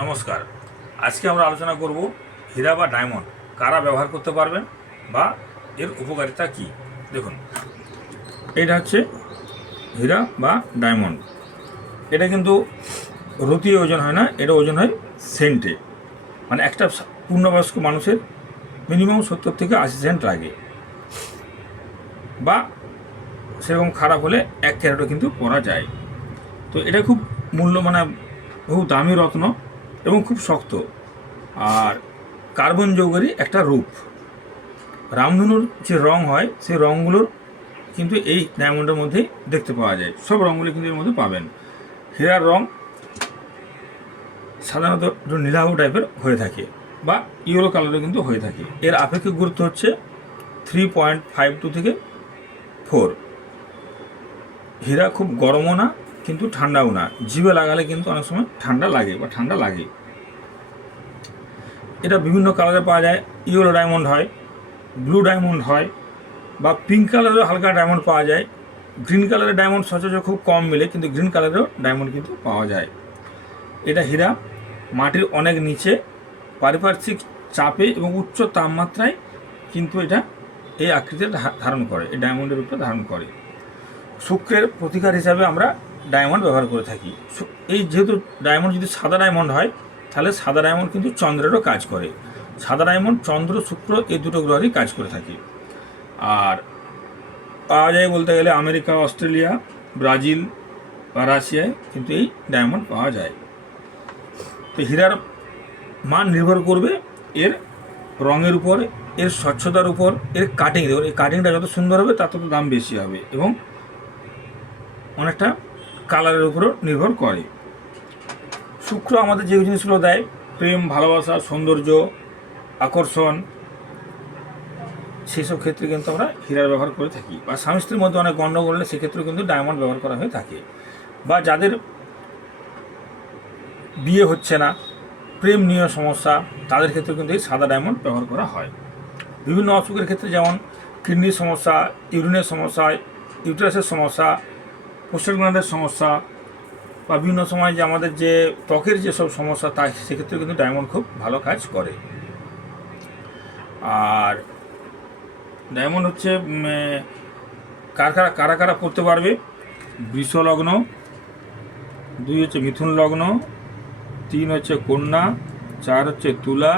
নমস্কার। আজকে আমরা আলোচনা করব হীরা বা ডায়মন্ড কারা ব্যবহার করতে পারবেন বা এর উপকারিতা কি? দেখুন, এটা হচ্ছে হীরা বা ডায়মন্ড। এটা কিন্তু রতি ওজন হয় না, এটা ওজন হয় সেন্টে। মানে একটা পূর্ণবয়স্ক মানুষের মিনিমাম সত্তর থেকে আশি সেন্ট লাগে। বা সেরকম খারাপ হলে এক ক্যারেটও কিন্তু পরা যায়। তো এটা খুব মূল্য মানে বহু দামি রত্ন এবং খুব শক্ত। আর কার্বন যৌগেরই একটা রূপ। রামধনুর যে রং হয়, সেই রঙগুলোর কিন্তু এই ডায়মন্ডের মধ্যেই দেখতে পাওয়া যায়। সব রঙগুলি কিন্তু এর মধ্যে পাবেন। হীরার রং সাধারণত একটু নীলাভ টাইপের হয়ে থাকে বা ইয়েলো কালারের কিন্তু হয়ে থাকে। এর আপেক্ষিক গুরুত্ব হচ্ছে থ্রি পয়েন্ট ফাইভ টু থেকে ফোর হীরা খুব গরমও না কিন্তু ঠান্ডাও না। জিভে লাগালে কিন্তু অনেক সময় ঠান্ডা লাগে বা ঠান্ডা লাগে। এটা বিভিন্ন কালারে পাওয়া যায়। ইয়েলো ডায়মন্ড হয়, ব্লু ডায়মন্ড হয় বা পিঙ্ক কালারেরও হালকা ডায়মন্ড পাওয়া যায়। গ্রিন কালারের ডায়মন্ড সচরাচর খুব কম মিলে, কিন্তু গ্রিন কালারেরও ডায়মন্ড কিন্তু পাওয়া যায়। এটা হীরা, মাটির অনেক নিচে, পারিপার্শ্বিক চাপে এবং উচ্চ তাপমাত্রায় কিন্তু এটা এই আকৃতির ধারণ করে, এই ডায়মন্ডের রূপে ধারণ করে। শুক্রের প্রতিকার হিসাবে আমরা ডায়মন্ড ব্যবহার করে থাকি। এই যেহেতু ডায়মন্ড যদি সাদা ডায়মন্ড হয়, তাহলে সাদা ডায়মন্ড কিন্তু চন্দ্রেরও কাজ করে। সাদা ডায়মন্ড চন্দ্র, শুক্র এই দুটো গ্রহেরই কাজ করে থাকে। আর পাওয়া যায় বলতে গেলে আমেরিকা, অস্ট্রেলিয়া, ব্রাজিল বা রাশিয়ায় কিন্তু এই ডায়মন্ড পাওয়া যায়। তো হীরার মান নির্ভর করবে এর রঙের উপর, এর স্বচ্ছতার উপর, এর কাটিং এই কাটিংটা যত সুন্দর হবে, তার তত দাম বেশি হবে এবং অনেকটা কালারের উপরও নির্ভর করে। শুক্র আমাদের যে জিনিসগুলো দেয়, প্রেম, ভালোবাসা, সৌন্দর্য, আকর্ষণ, সেসব ক্ষেত্রে কিন্তু আমরা হীরার ব্যবহার করে থাকি। বা স্বামী স্ত্রীর মধ্যে অনেক গণ্ডগোল হলে সেক্ষেত্রে কিন্তু ডায়মন্ড ব্যবহার করা হয়ে থাকে। বা যাদের বিয়ে হচ্ছে না, প্রেম নিয়ে সমস্যা, তাদের ক্ষেত্রে কিন্তু এই সাদা ডায়মন্ড ব্যবহার করা হয়। বিভিন্ন অসুখের ক্ষেত্রে যেমন কিডনির সমস্যা, ইউরিনের সমস্যা ইউটারাসের সমস্যা প্রস্টেট সমস্যা বা বিভিন্ন সময় যে আমাদের যে ত্বকের যেসব সমস্যা তা সেক্ষেত্রে কিন্তু ডায়মন্ড খুব ভালো কাজ করে। আর ডায়মন্ড হচ্ছে কার কারা কারা কারা পড়তে পারবে? বৃষ লগ্ন দুই হচ্ছে মিথুন লগ্ন তিন হচ্ছে কন্যা, চার হচ্ছে তুলা,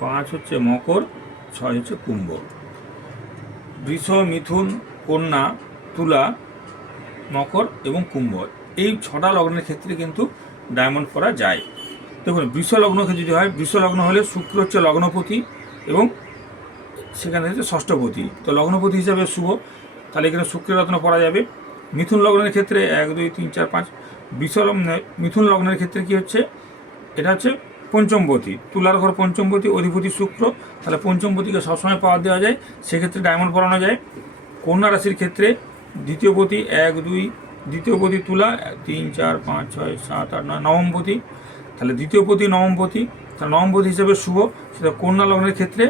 পাঁচ হচ্ছে মকর, ছয় হচ্ছে কুম্ভ। বৃষ, মিথুন, কন্যা, তুলা মকর এবং কুম্ভ। এই ছটা লগ্নের ক্ষেত্রে কিন্তু ডায়মন্ড পরা যায়। দেখুন, বৃষ যদি হয়, বৃষ লগ্ন হলে শুক্র হচ্ছে লগ্নপতি এবং সেখানে হচ্ছে ষষ্ঠপতি। তো লগ্নপতি হিসাবে শুভ। তাহলে এখানে শুক্রের রত্ন পড়া যাবে। মিথুন লগ্নের ক্ষেত্রে এক, দুই, তিন, চার, পাঁচ। বৃষ লগ্নে- মিথুন লগ্নের ক্ষেত্রে কি হচ্ছে? এটা হচ্ছে পঞ্চমপতি। তুলার ঘর পঞ্চমপতি, অধিপতি শুক্র। তাহলে পঞ্চমপতিকে সবসময় পাওয়ার দেওয়া যায়। সেক্ষেত্রে ডায়মন্ড পরানো যায়। কন্যা রাশির ক্ষেত্রে দ্বিতীয়পতি এক, দুই দ্বিতীয়পতি তুলা, তিন, চার, পাঁচ, ছয়, সাত, আট, নয় নবমপতি তাহলে দ্বিতীয়পতি নবমপতি তাহলে নবমপতি হিসেবে শুভ। সেটা কন্যা লগ্নের ক্ষেত্রে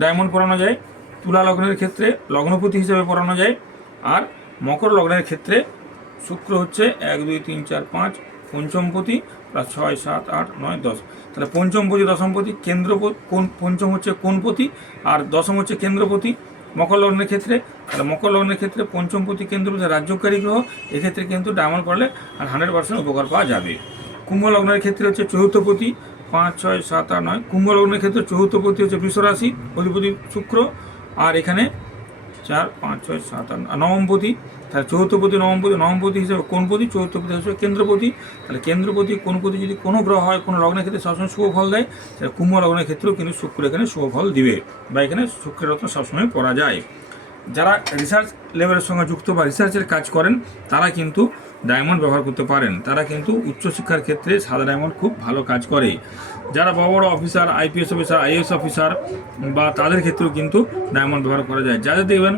ডায়মন্ড পরানো যায়, তুলা লগ্নের ক্ষেত্রে লগ্নপতি হিসেবে পরানো যায়, আর মকর লগ্নের ক্ষেত্রে শুক্র হচ্ছে এক, দুই, তিন, চার, পাঁচ পঞ্চমপতি প্লাস ছয়, সাত, আট, নয়, দশ। তাহলে পঞ্চমপতি দশমপতি কেন্দ্র কোন পঞ্চম হচ্ছে কোনপতি আর দশম হচ্ছে কেন্দ্রপতি মকর লগ্নের ক্ষেত্রে, তাহলে মকর লগ্নের ক্ষেত্রে পঞ্চমপতি কেন্দ্রপতি রাজ্যকারী গ্রহ, এক্ষেত্রে কিন্তু ডায়মন্ড করলে আর হান্ড্রেড পার্সেন্ট উপকার পাওয়া যাবে। কুম্ভ লগ্নের ক্ষেত্রে হচ্ছে চতুর্থপতি পাঁচ, ছয়, সাত, আট, নয়। কুম্ভ লগ্নের ক্ষেত্রে চতুর্থপতি হচ্ছে বৃষরাশি, অধিপতি শুক্র। আর এখানে চার, পাঁচ, ছয়, সাত, আট নবমপতি তাহলে চৌথপতি নবমপতি নবমপতি হিসেবে কোন কোনপতি চৌথপতি হিসেবে কেন্দ্রপতি তাহলে কেন্দ্রপতি কোন পতি যদি কোনো গ্রহ হয়, কোনো লগ্নের ক্ষেত্রে সবসময় শুভ ফল দেয়, তাহলে কুম্ভ লগ্নের ক্ষেত্রেও কিন্তু শুক্র এখানে শুভ ফল দিবে বা এখানে শুক্রের রত্ন সবসময় পড়া যায়। যারা রিসার্চ লেভেলের সঙ্গে যুক্ত বা রিসার্চের কাজ করেন, তারা কিন্তু ডায়মন্ড ব্যবহার করতে পারেন। তারা কিন্তু উচ্চশিক্ষার ক্ষেত্রে সাদা ডায়মন্ড খুব ভালো কাজ করে। যারা বড় বড় officer, IPS officer, IAS officer বা তাদের ক্ষেত্রেও কিন্তু ডায়মন্ড ব্যবহার করা যায়। যাদের দেখবেন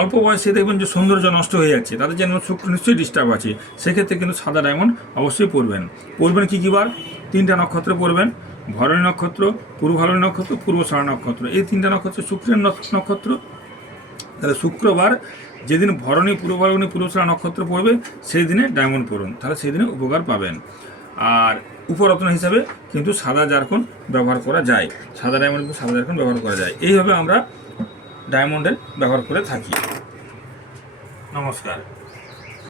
অল্প বয়সে দেখবেন যে সৌন্দর্য নষ্ট হয়ে যাচ্ছে, তাদের জন্য শুক্র নিশ্চয়ই ডিস্টার্ব আছে, সেক্ষেত্রে কিন্তু সাদা ডায়মন্ড অবশ্যই পরবেন। পরবেন কী কী বার? তিনটা নক্ষত্র পরবেন। ভরণী নক্ষত্র পূর্ব ভরণী নক্ষত্র পূর্ব সারা নক্ষত্র। এই তিনটা নক্ষত্র শুক্রের নক্ষত্র তাহলে শুক্রবার যেদিন ভরণী পূর্ব পূর্বশরা নক্ষত্র পড়বে, সেই দিনে ডায়মন্ড পড়ুন। তাহলে সেই দিনে উপকার পাবেন। আর উপরত্ন হিসাবে কিন্তু সাদা জারকন ব্যবহার করা যায়। সাদা ডায়মন্ড কিন্তু সাদা জারকন ব্যবহার করা যায়। এইভাবে আমরা ডায়মন্ডের ব্যবহার করে থাকি। নমস্কার।